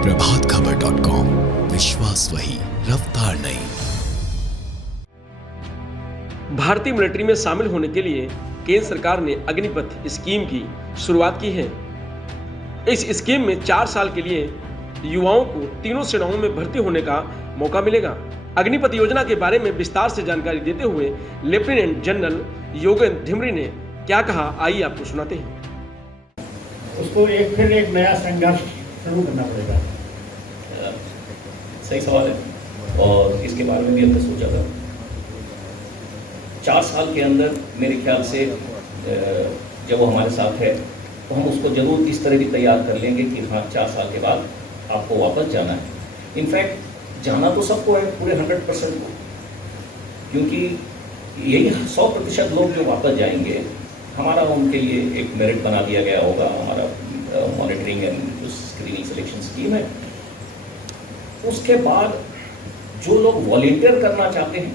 प्रभातखबर.com, विश्वास वही, रफ्तार नहीं। भारतीय मिलिट्री में शामिल होने के लिए केंद्र सरकार ने अग्निपथ स्कीम की शुरुआत की है। इस स्कीम में 4 साल के लिए युवाओं को तीनों सेनाओं में भर्ती होने का मौका मिलेगा। अग्निपथ योजना के बारे में विस्तार से जानकारी देते हुए लेफ्टिनेंट जनरल योगेंद्र ढिमरी ने क्या कहा, आइए आपको सुनाते हैं। उसको फिर एक नया संघर्ष शुरू करना पड़ेगा। सही सवाल है और इसके बारे में भी हमने सोचा था। 4 साल के अंदर मेरे ख्याल से जब वो हमारे साथ है तो हम उसको जरूर इस तरह भी तैयार कर लेंगे कि हाँ 4 साल के बाद आपको वापस जाना है। इनफैक्ट जाना तो सबको है, पूरे 100% को, क्योंकि यही 100% लोग जो वापस जाएंगे हमारा उनके लिए एक मेरिट बना दिया गया होगा। हमारा monitoring and screening selection scheme है। उसके बाद जो लोग वॉलंटियर करना चाहते हैं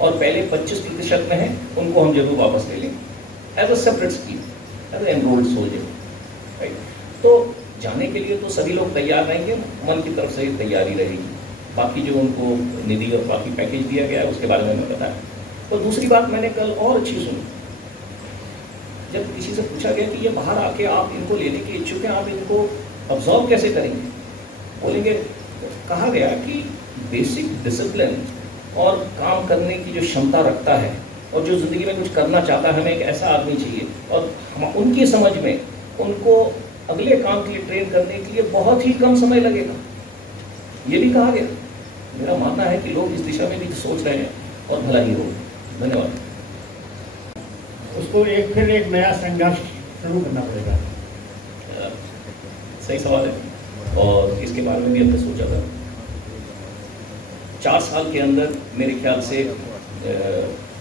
और पहले 25% में हैं उनको हम जरूर वापस ले लेंगे as a separate scheme, as a enrolled soldier, right. तो जाने के लिए तो सभी लोग तैयार रहेंगे, मन की तरफ से तैयारी रहेगी। बाकी जो उनको निधि और बाकी पैकेज दिया गया है उसके बारे में मैं बताया। तो दूसरी बात मैंने कल और अच्छी सुनी, जब किसी से पूछा गया कि ये बाहर आके आप इनको लेने के इच्छुक हैं, आप इनको ऑब्जर्व कैसे करेंगे, बोलेंगे, कहा गया कि बेसिक डिसिप्लिन और काम करने की जो क्षमता रखता है और जो ज़िंदगी में कुछ करना चाहता है, हमें एक ऐसा आदमी चाहिए। और हम उनकी समझ में उनको अगले काम के लिए ट्रेन करने के लिए बहुत ही कम समय लगेगा, ये भी कहा गया। मेरा मानना है कि लोग इस दिशा में भी सोच रहे हैं और भला ही हो। धन्यवाद। उसको फिर एक नया संघर्ष शुरू करना पड़ेगा। सही सवाल है और इसके बारे में भी हमने सोचा था। 4 साल के अंदर मेरे ख्याल से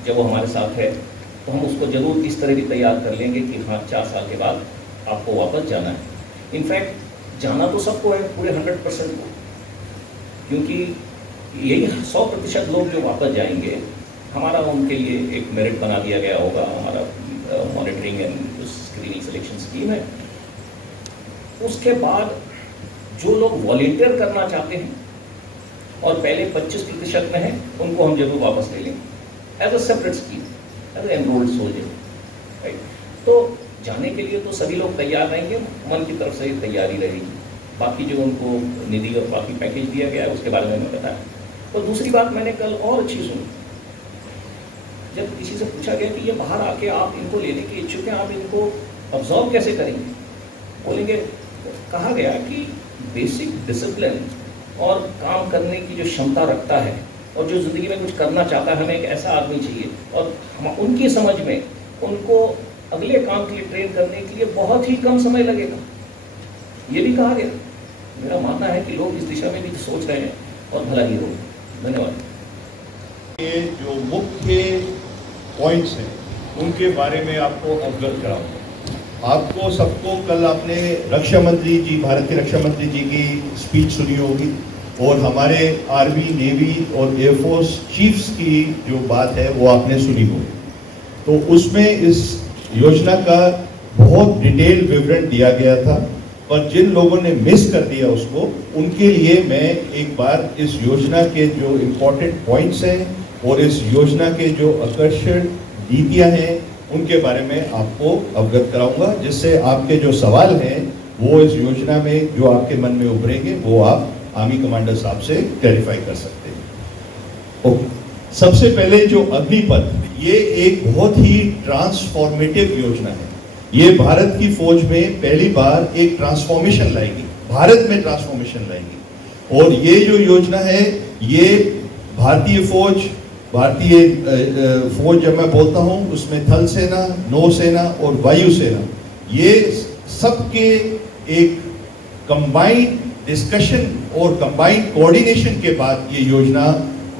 जब वो हमारे साथ है तो हम उसको जरूर इस तरह भी तैयार कर लेंगे कि हाँ 4 साल के बाद आपको वापस जाना है। इनफैक्ट जाना तो सबको है, पूरे 100% को, क्योंकि यही 100% लोग जो वापस जाएंगे हमारा उनके लिए एक मेरिट बना दिया गया होगा। हमारा monitoring and screening selection scheme है। उसके बाद जो लोग वॉलंटियर करना चाहते हैं और पहले 25% में हैं उनको हम जरूर वापस ले लेंगे as a separate scheme, as a enrolled soldier, right. तो जाने के लिए तो सभी लोग तैयार रहेंगे, मन की तरफ से तैयारी रहेगी। बाकी जो उनको निधि और बाकी पैकेज दिया गया है उसके बारे में मैं बताया। तो दूसरी बात मैंने कल और अच्छी सुनी, जब किसी से पूछा गया कि ये बाहर आके आप इनको लेने के इच्छुक हैं, आप इनको ऑब्जर्व कैसे करेंगे, बोलेंगे, कहा गया कि बेसिक डिसिप्लिन और काम करने की जो क्षमता रखता है और जो ज़िंदगी में कुछ करना चाहता है, हमें एक ऐसा आदमी चाहिए। और हम उनकी समझ में उनको अगले काम के लिए ट्रेन करने के लिए बहुत ही कम समय लगेगा, ये भी कहा गया। मेरा मानना है कि लोग इस दिशा में भी सोच रहे हैं और भला ही हो। धन्यवाद। ये जो मुख्य पॉइंट्स हैं उनके बारे में आपको अवगत कराऊंगा। आपको सबको कल आपने रक्षा मंत्री जी, भारत के रक्षा मंत्री जी की स्पीच सुनी होगी और हमारे आर्मी, नेवी और एयरफोर्स चीफ्स की जो बात है वो आपने सुनी होगी। तो उसमें इस योजना का बहुत डिटेल विवरण दिया गया था, और जिन लोगों ने मिस कर दिया उसको, उनके लिए मैं एक बार इस योजना के जो इम्पोर्टेंट पॉइंट्स हैं और इस योजना के जो आकर्षण नीतियां हैं उनके बारे में आपको अवगत कराऊंगा, जिससे आपके जो सवाल हैं वो इस योजना में जो आपके मन में उभरेंगे वो आप आर्मी कमांडर साहब से क्लैरिफाई कर सकते हैं। ओके, सबसे पहले जो अग्निपथ, ये एक बहुत ही ट्रांसफॉर्मेटिव योजना है। ये भारत की फौज में पहली बार एक ट्रांसफॉर्मेशन लाएगी, भारत में ट्रांसफॉर्मेशन लाएगी। और ये जो योजना है ये भारतीय फौज जब मैं बोलता हूँ उसमें थल सेना, नौसेना और वायुसेना, ये सबके एक कंबाइंड डिस्कशन और कंबाइंड कोऑर्डिनेशन के बाद ये योजना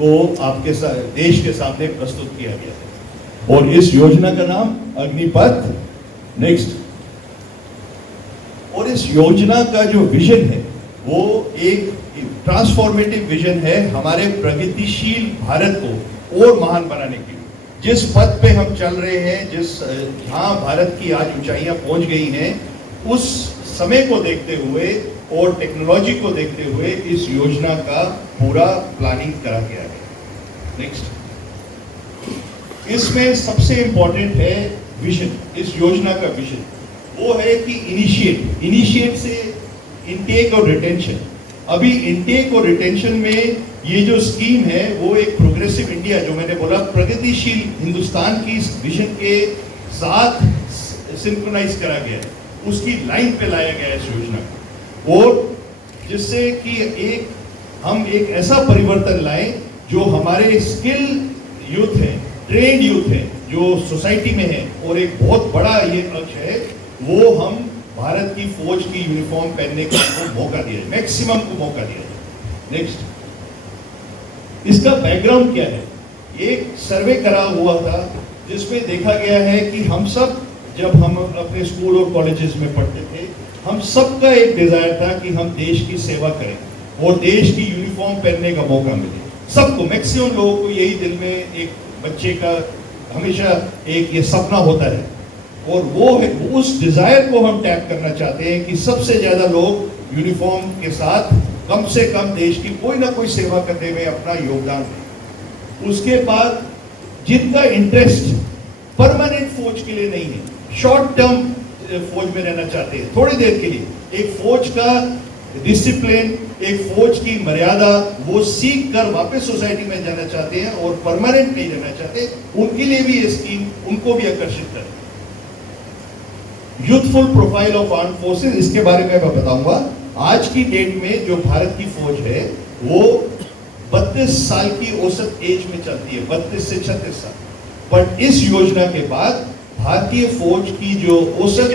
को आपके देश के सामने प्रस्तुत किया गया है। और इस योजना का नाम अग्निपथ। नेक्स्ट, और इस योजना का जो विजन है वो एक ट्रांसफॉर्मेटिव विजन है हमारे प्रगतिशील भारत को और महान बनाने के लिए। जिस पथ पे हम चल रहे हैं, जहाँ भारत की आज ऊंचाइयां पहुंच गई हैं, उस समय को देखते हुए और टेक्नोलॉजी को देखते हुए इस योजना का पूरा प्लानिंग करा गया है। नेक्स्ट, इसमें सबसे इंपॉर्टेंट है विजन। इस योजना का विजन वो है कि इनिशिएट से इनटेक और रिटेंशन। अभी इनटेक और रिटेंशन में ये जो स्कीम है वो एक प्रोग्रेसिव इंडिया, जो मैंने बोला प्रगतिशील हिंदुस्तान की विजन के साथ सिंक्रोनाइज करा गया है, उसकी लाइन पे लाया गया है इस योजना को, और जिससे कि हम एक ऐसा परिवर्तन लाएं जो हमारे स्किल यूथ है, ट्रेंड यूथ है जो सोसाइटी में है, और एक बहुत बड़ा ये लक्ष्य है वो हम भारत की फौज की यूनिफॉर्म पहनने का मौका दिया है, मैक्सिमम को मौका दिया है। नेक्स्ट, इसका बैकग्राउंड क्या है? एक सर्वे करा हुआ था जिसमें देखा गया है कि हम सब जब हम अपने स्कूल और कॉलेजेस में पढ़ते थे, हम सबका एक डिजायर था कि हम देश की सेवा करें और देश की यूनिफॉर्म पहनने का मौका मिले। सबको, मैक्सिमम लोगों को यही दिल में एक बच्चे का हमेशा एक ये सपना होता है, और वो है उस डिजायर को हम टैप करना चाहते हैं कि सबसे ज्यादा लोग यूनिफॉर्म के साथ कम से कम देश की कोई ना कोई सेवा करने में अपना योगदान दें। उसके बाद जिनका इंटरेस्ट परमानेंट फौज के लिए नहीं है, शॉर्ट टर्म फौज में रहना चाहते हैं थोड़ी देर के लिए, एक फौज का डिसिप्लिन, एक फौज की मर्यादा वो सीख कर वापस सोसाइटी में जाना चाहते हैं और परमानेंट नहीं रहना चाहते, उनके लिए भी ये स्कीम उनको भी आकर्षित करे। Youthful profile of armed forces, इसके बारे में मैं बताऊंगा। आज की डेट में जो भारत की फौज है वो 32 साल की औसत एज में चलती है, 32 से 36 साल। बट इस योजना के बाद भारतीय फौज की जो औसत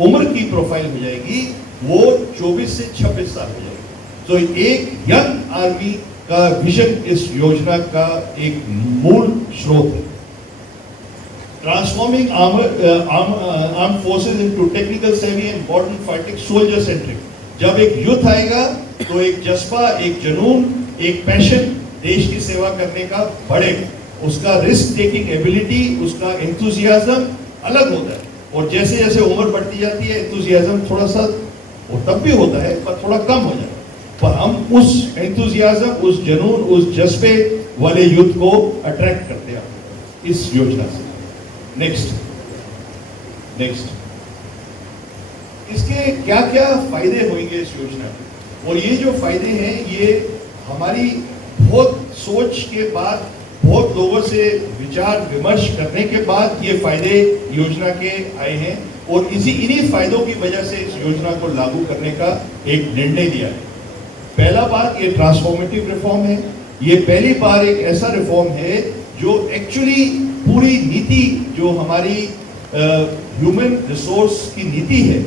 उम्र की प्रोफाइल हो जाएगी वो 24 से 26 साल हो जाएगी। तो एक यंग आर्मी का विजन इस योजना का एक मूल स्रोत है। Transforming armed forces into technical savvy and modern fighting soldier centric. जब एक यूथ आएगा तो एक जज्बा, एक जुनून, एक पैशन देश की सेवा करने का बढ़ेगा, उसका रिस्क टेकिंग एबिलिटी, उसका एंथुजियाज्म अलग होता है। और जैसे जैसे उम्र बढ़ती जाती है एंथुजियाज्म थोड़ा सा, वो तब भी होता है पर थोड़ा कम हो जाता है, पर हम उस एंथुजियाज्म, उस जुनून, उस जज्बे वाले यूथ को अट्रैक्ट करते हैं इस योजना से। नेक्स्ट, इसके क्या क्या फायदे होंगे इस योजना के? और ये जो फायदे हैं ये हमारी बहुत सोच के बाद, बहुत लोगों से विचार विमर्श करने के बाद ये फायदे योजना के आए हैं, और इन्हीं फायदों की वजह से इस योजना को लागू करने का एक निर्णय लिया है। पहला बात, ये ट्रांसफॉर्मेटिव रिफॉर्म है। ये पहली बार एक ऐसा रिफॉर्म है जो एक्चुअली पूरी नीति, जो हमारी ह्यूमन रिसोर्स की नीति है,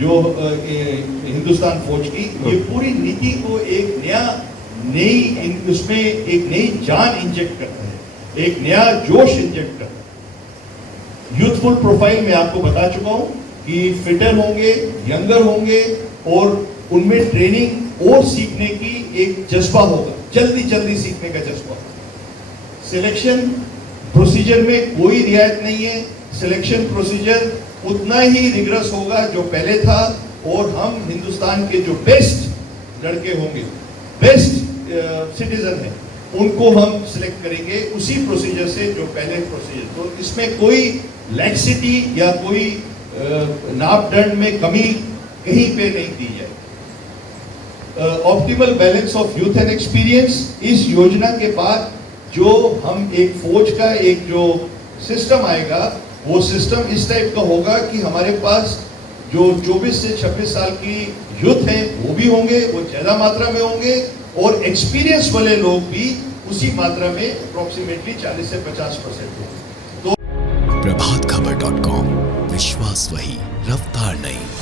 जो हिंदुस्तान फौज की, ये पूरी नीति को एक उसमें एक नई जान इंजेक्ट करता है, एक नया जोश इंजेक्ट करता है। यूथफुल प्रोफाइल में आपको बता चुका हूं कि फिटर होंगे, यंगर होंगे, और उनमें ट्रेनिंग और सीखने की एक जज्बा होगा, जल्दी सीखने का जज्बा। सिलेक्शन प्रोसीजर में कोई रियायत नहीं है, सिलेक्शन प्रोसीजर उतना ही रिगरस होगा जो पहले था, और हम हिंदुस्तान के जो बेस्ट लड़के होंगे, बेस्ट सिटीजन है, उनको हम सिलेक्ट करेंगे उसी प्रोसीजर से जो पहले प्रोसीजर। तो इसमें कोई लैक्सिटी या कोई नापदंड में कमी कहीं पे नहीं दी जाए। Optimal balance of youth and experience, इस योजना के बाद जो हम एक फौज का एक जो सिस्टम आएगा, वो सिस्टम इस टाइप का होगा कि हमारे पास जो 24 से 26 साल की यूथ हैं वो भी होंगे, वो ज्यादा मात्रा में होंगे, और एक्सपीरियंस वाले लोग भी उसी मात्रा में अप्रोक्सीमेटली 40 से 50% होंगे। प्रभातखबर.com, विश्वास वही, रफ्तार नहीं।